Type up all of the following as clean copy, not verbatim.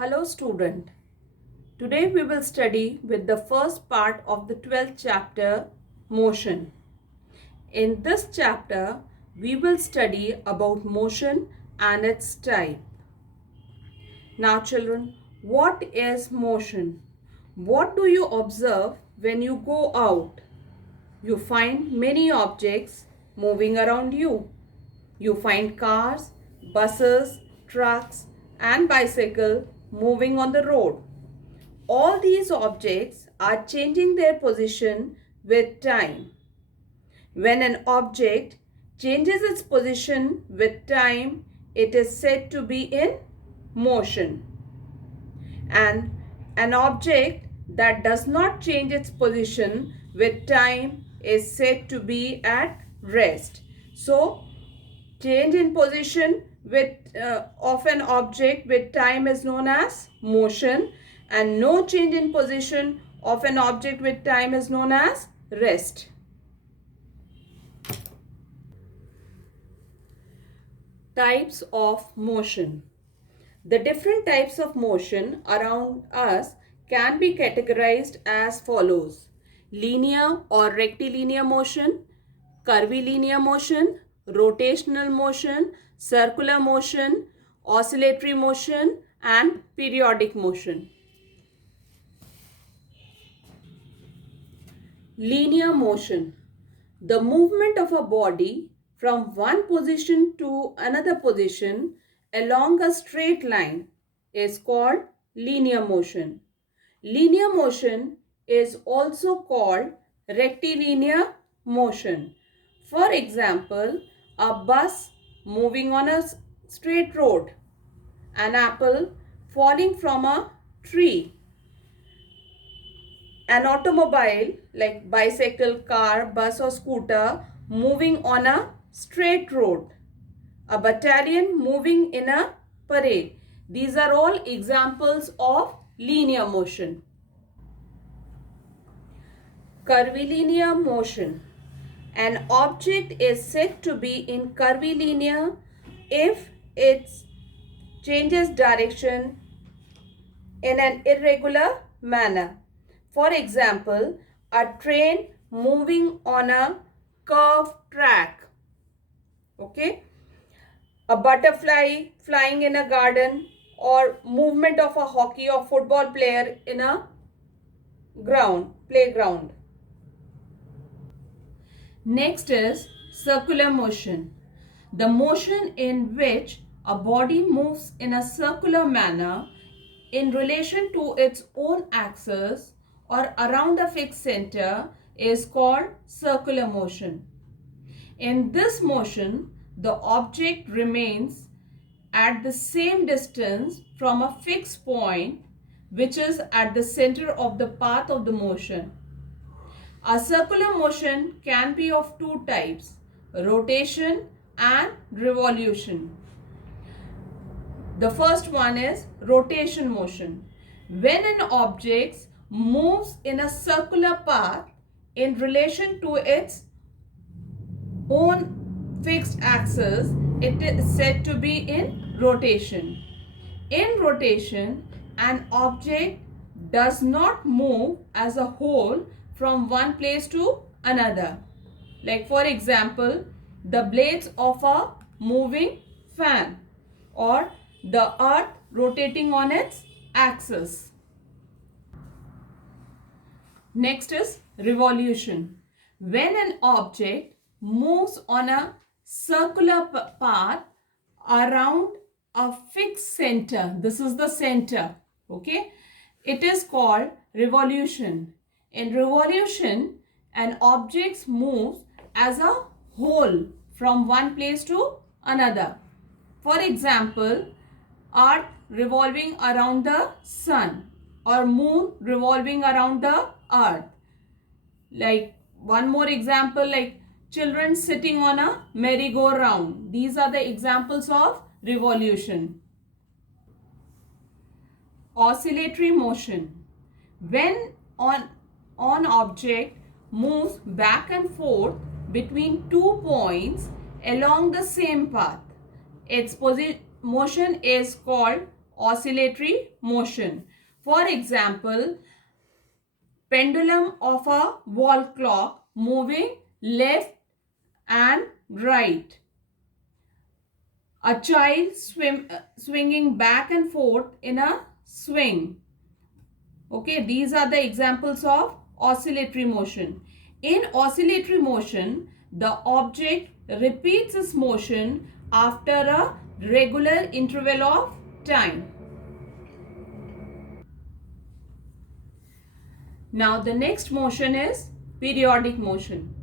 Hello student. Today we will study with the first part of the 12th chapter, motion. In this chapter we will study about motion and its type. Now children, what is motion? What do you observe when you go out? You find many objects moving around you. You find cars, buses, trucks and bicycle moving on the road. All these objects are changing their position with time. When an object changes its position with time, it is said to be in motion. And an object that does not change its position with time is said to be at rest. So, change in position of an object with time is known as motion, and no change in position of an object with time is known as rest. Types of motion. The different types of motion around us can be categorized as follows: linear or rectilinear motion, curvilinear motion, rotational motion, circular motion, oscillatory motion, and periodic motion. Linear motion. The movement of a body from one position to another position along a straight line is called linear motion. Linear motion is also called rectilinear motion. For example, a bus moving on a straight road, an apple falling from a tree, an automobile like bicycle, car, bus or scooter moving on a straight road, a battalion moving in a parade. These are all examples of linear motion. Curvilinear motion. An object is said to be in curvilinear if it changes direction in an irregular manner. For example, a train moving on a curved track. Okay? A butterfly flying in a garden, or movement of a hockey or football player in a playground. Next is circular motion. The motion in which a body moves in a circular manner in relation to its own axis or around a fixed center is called circular motion. In this motion, the object remains at the same distance from a fixed point, which is at the center of the path of the motion. A circular motion can be of two types: rotation and revolution. The first one is rotation motion. When an object moves in a circular path in relation to its own fixed axis, it is said to be in rotation. In rotation, an object does not move as a whole from one place to another. Like for example, the blades of a moving fan or the earth rotating on its axis. Next is revolution. When an object moves on a circular path around a fixed center, this is the center, okay, it is called revolution. In revolution, an object moves as a whole from one place to another. For example, earth revolving around the sun or moon revolving around the earth. Like one more example, like children sitting on a merry-go-round. These are the examples of revolution. Oscillatory motion. When an object moves back and forth between 2 points along the same path, its motion is called oscillatory motion. For example, pendulum of a wall clock moving left and right. A child swinging back and forth in a swing. Okay, these are the examples of oscillatory motion. In oscillatory motion, the object repeats its motion after a regular interval of time. Now the next motion is periodic motion.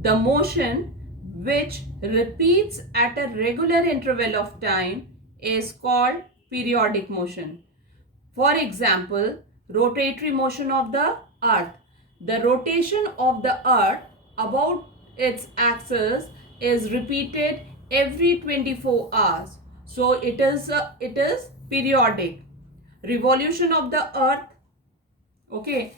The motion which repeats at a regular interval of time is called periodic motion. For example, rotatory motion of the earth. The rotation of the earth about its axis is repeated every 24 hours. So it is periodic. Revolution of the earth, okay,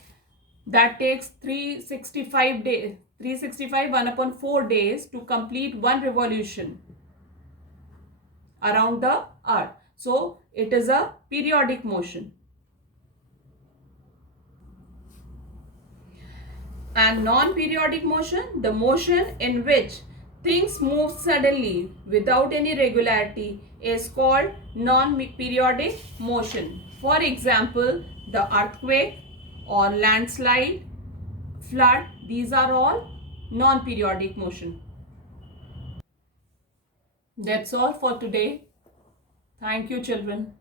that takes 365 days, 365 1 upon 4 days to complete one revolution around the earth. So it is a periodic motion. And non-periodic motion, the motion in which things move suddenly without any regularity, is called non-periodic motion. For example, the earthquake or landslide, flood, these are all non-periodic motion. That's all for today. Thank you, children.